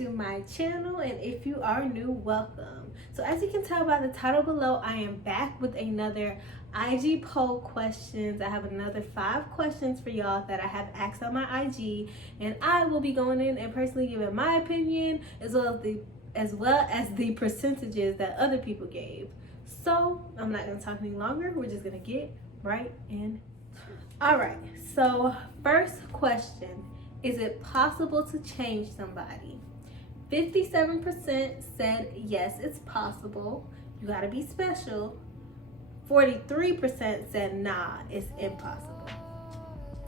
to my channel, and if you are new, welcome. So as you can tell by the title below, I am back with another IG poll questions. I have another 5 questions for y'all that I have asked on my IG, and I will be going in and personally giving my opinion as well as the percentages that other people gave. So I'm not gonna talk any longer. We're just gonna get right in. All right, so first question: is it possible to change somebody? 57% said yes, it's possible. You gotta be special. 43% said nah, it's impossible.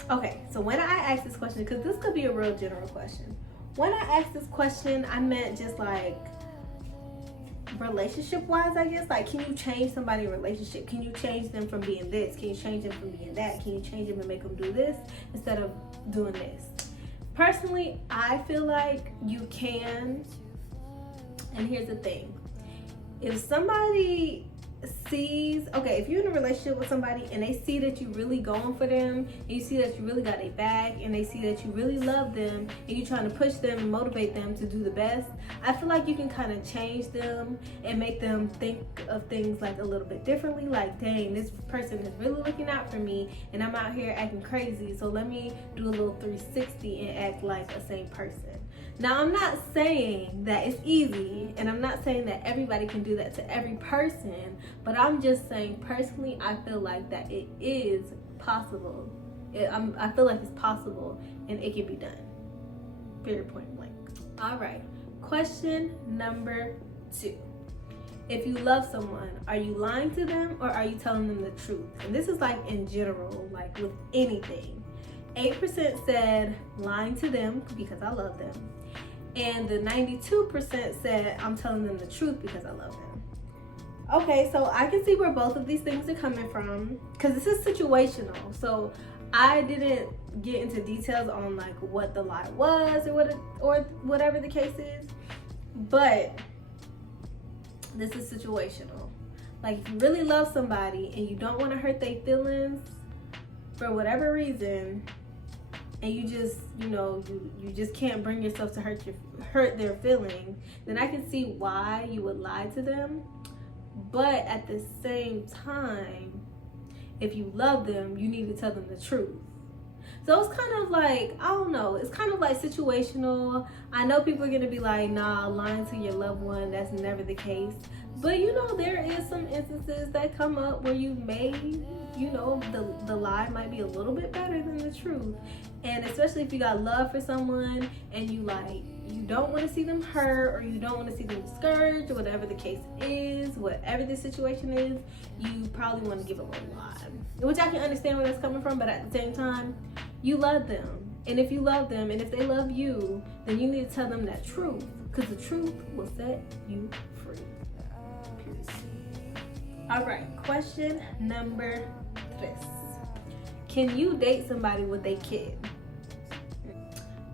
Okay, so when I asked this question, because this could be a real general question. When I asked this question, I meant just like relationship wise, I guess. Like, can you change somebody's relationship? Can you change them from being this? Can you change them from being that? Can you change them and make them do this instead of doing this? Personally, I feel like you can. And here's the thing: if somebody sees, okay, if you're in a relationship with somebody and they see that you really going for them, and you see that you really got their back, and they see that you really love them, and you're trying to push them and motivate them to do the best, I feel like you can kind of change them and make them think of things like a little bit differently. Like, dang, this person is really looking out for me, and I'm out here acting crazy, so let me do a little 360 and act like a same person. Now, I'm not saying that it's easy, and I'm not saying that everybody can do that to every person, but I'm just saying personally, I feel like that it is possible. I feel like it's possible, and it can be done. Period, point blank. All right, question number 2. If you love someone, are you lying to them or are you telling them the truth? And this is like in general, like with anything. 8% said lying to them because I love them. And the 92% said I'm telling them the truth because I love them. Okay, so I can see where both of these things are coming from, because this is situational. So I didn't get into details on like what the lie was or whatever the case is, but this is situational. Like, if you really love somebody and you don't want to hurt their feelings for whatever reason, and you just, you just can't bring yourself to hurt their feelings, then I can see why you would lie to them. But at the same time, if you love them, you need to tell them the truth. So it's kind of like, I don't know, it's kind of like situational. I know people are gonna be like, nah, lying to your loved one, that's never the case. But there is some instances that come up where you may, the lie might be a little bit better than the truth. And especially if you got love for someone and you don't want to see them hurt, or you don't want to see them discouraged, or whatever the case is, whatever the situation is, you probably want to give a little lie. Which I can understand where that's coming from, but at the same time, you love them. And if you love them and if they love you, then you need to tell them that truth, because the truth will set you free. All right, question number 3. Can you date somebody with a kid?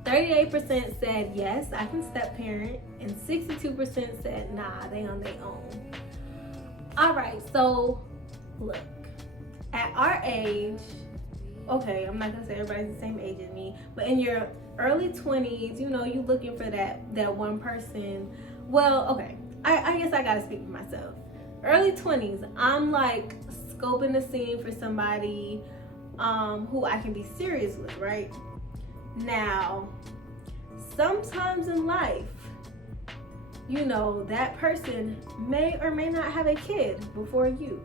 38% said yes, I can step parent, and 62% said nah, they on their own. All right, so look, at our age, okay, I'm not gonna say everybody's the same age as me, but in your early 20s, you looking for that one person. Well, okay, I guess I gotta speak for myself. Early 20s, I'm like scoping the scene for somebody who I can be serious with, right? Now, sometimes in life, that person may or may not have a kid before you.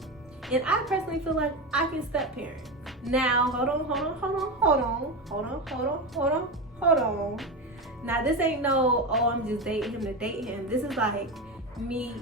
And I personally feel like I can step parent. Now, hold on. Now, this ain't no, oh, I'm just dating him to date him. This is like me.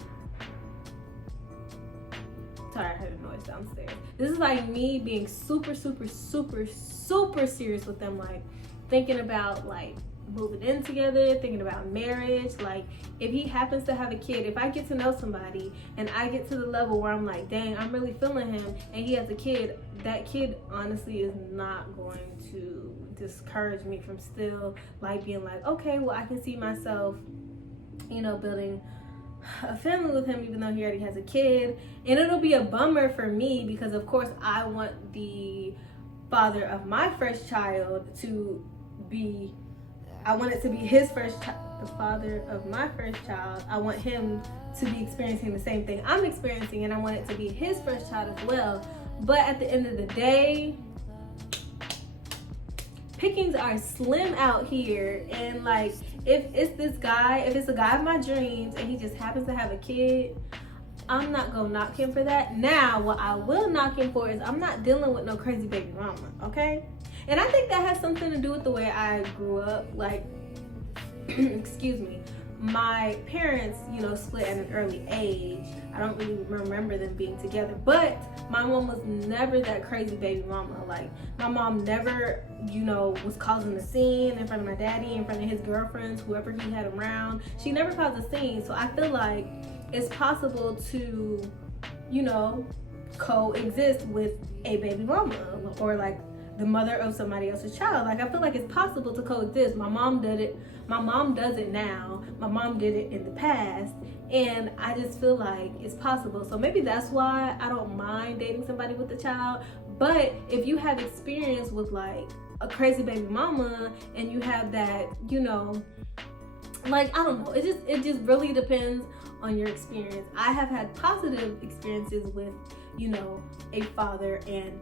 Sorry, I heard a noise downstairs. This is like me being super, super, super, super serious with them. Like, thinking about like moving in together, thinking about marriage. Like, if he happens to have a kid, if I get to know somebody and I get to the level where I'm like, dang, I'm really feeling him, and he has a kid, that kid honestly is not going to discourage me from still like being like, okay, well, I can see myself, building a family with him, even though he already has a kid. And it'll be a bummer for me, because of course I want the father of my first child to be I want it to be his first child, the father of my first child. I want him to be experiencing the same thing I'm experiencing, and I want it to be his first child as well. But at the end of the day, pickings are slim out here. And like, if it's a guy of my dreams and he just happens to have a kid, I'm not gonna knock him for that. Now, what I will knock him for is I'm not dealing with no crazy baby mama, okay? And I think that has something to do with the way I grew up. Like, excuse me, my parents, split at an early age. I don't really remember them being together, but my mom was never that crazy baby mama. Like, my mom never, was causing a scene in front of my daddy, in front of his girlfriends, whoever he had around. She never caused a scene. So I feel like it's possible to, coexist with a baby mama, or like the mother of somebody else's child. Like, I feel like it's possible to coexist. My mom did it. My mom does it now. My mom did it in the past. And I just feel like it's possible. So maybe that's why I don't mind dating somebody with a child. But if you have experience with like a crazy baby mama, and you have that, like, I don't know. It just really depends on your experience. I have had positive experiences with, a father and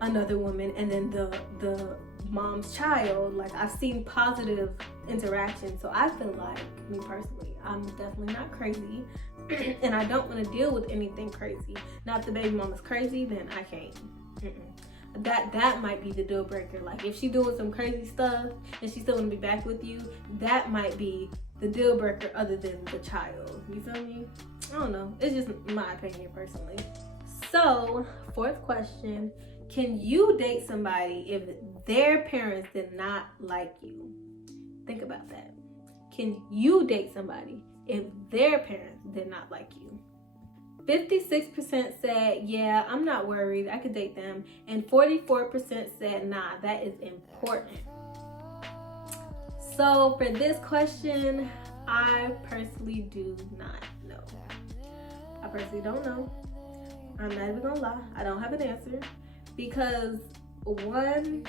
another woman, and then the mom's child. Like, I've seen positive interactions. So I feel like, me personally, I'm definitely not crazy and I don't want to deal with anything crazy. Now, if the baby mama's crazy, then I can't. That might be the deal breaker. Like, if she doing some crazy stuff and she still want to be back with you, that might be the deal breaker, other than the child. You feel me? I don't know. It's just my opinion personally. So, fourth question. Can you date somebody if their parents did not like you? Think about that. Can you date somebody if their parents did not like you? 56% said, yeah, I'm not worried, I could date them. And 44% said, nah, that is important. So for this question, I personally do not know. I personally don't know. I'm not even gonna lie. I don't have an answer. Because one,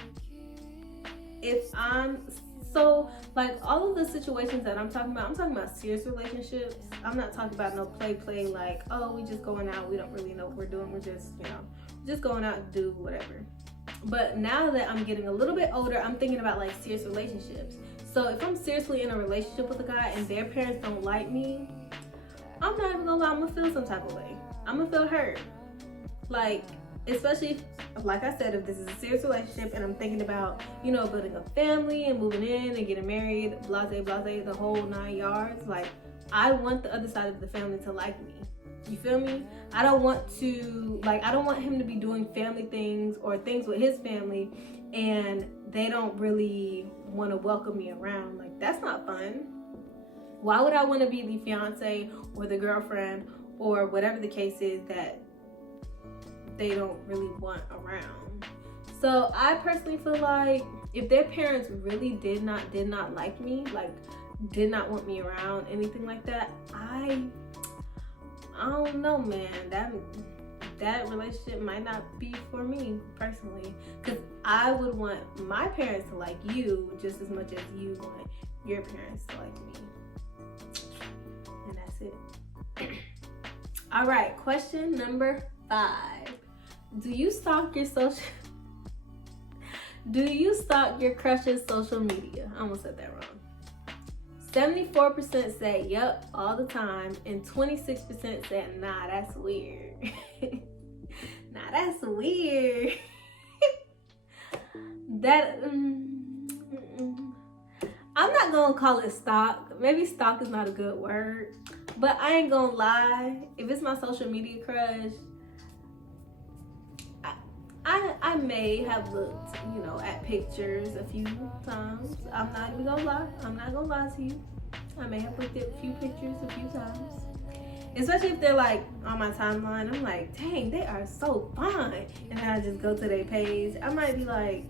so like all of the situations that I'm talking about serious relationships. I'm not talking about no play like, oh, we just going out, we don't really know what we're doing, we're just, just going out and do whatever. But now that I'm getting a little bit older, I'm thinking about like serious relationships. So if I'm seriously in a relationship with a guy and their parents don't like me, I'm not even gonna lie, I'm gonna feel some type of way. I'm gonna feel hurt. Like, especially, like I said, if this is a serious relationship and I'm thinking about, building a family and moving in and getting married, blase, the whole 9 yards. Like, I want the other side of the family to like me. You feel me? I don't want him to be doing family things or things with his family and they don't really want to welcome me around. Like, that's not fun. Why would I want to be the fiance or the girlfriend or whatever the case is that they don't really want around? So I personally feel like if their parents really did not like me, like did not want me around, anything like that, I don't know, man. That relationship might not be for me personally, because I would want my parents to like you just as much as you want your parents to like me. And that's it. All right, question number 5. Do you stalk your crush's social media? I almost said that wrong. 74% said yep, all the time, and 26% said nah, that's weird. Nah, that's weird. I'm not gonna call it stalk. Maybe stalk is not a good word, but I ain't gonna lie. If it's my social media crush, I may have looked, at pictures a few times. I'm not even gonna lie. I'm not gonna lie to you. I may have looked at a few pictures a few times. Especially if they're like on my timeline. I'm like, dang, they are so fine. And then I just go to their page. I might be like,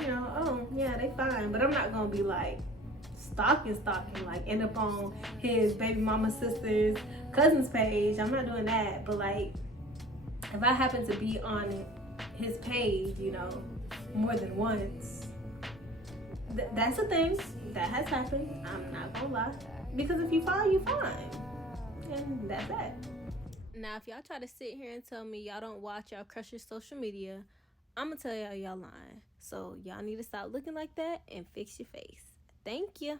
oh yeah, they fine. But I'm not gonna be like stalking, like end up on his baby mama, sister's, cousin's page. I'm not doing that. But like, if I happen to be on his page, more than once, That's a thing that has happened. I'm not gonna lie. Because if you fine, you fine. And that's that. Now, if y'all try to sit here and tell me y'all don't watch y'all crush's social media, I'm gonna tell y'all lying. So y'all need to stop looking like that and fix your face. Thank you.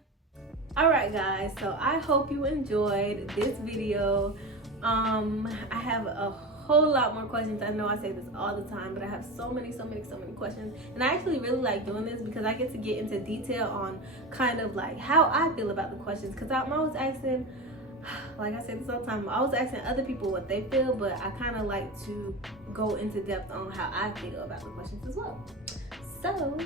Alright guys, so I hope you enjoyed this video. I have a whole lot more questions. I know I say this all the time, but I have so many questions, and I actually really like doing this because I get to get into detail on kind of like how I feel about the questions, because I'm always asking, like I said this all the time, I'm always asking other people what they feel, but I kind of like to go into depth on how I feel about the questions as well. So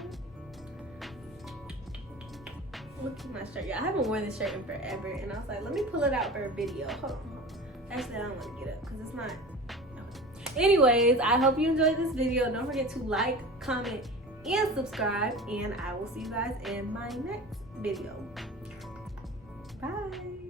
look at my shirt. Yeah, I haven't worn this shirt in forever, and I was like, let me pull it out for a video. Hold on. Actually, I don't want to get up because it's not. Anyways, I hope you enjoyed this video. Don't forget to like, comment, and subscribe, and I will see you guys in my next video. Bye.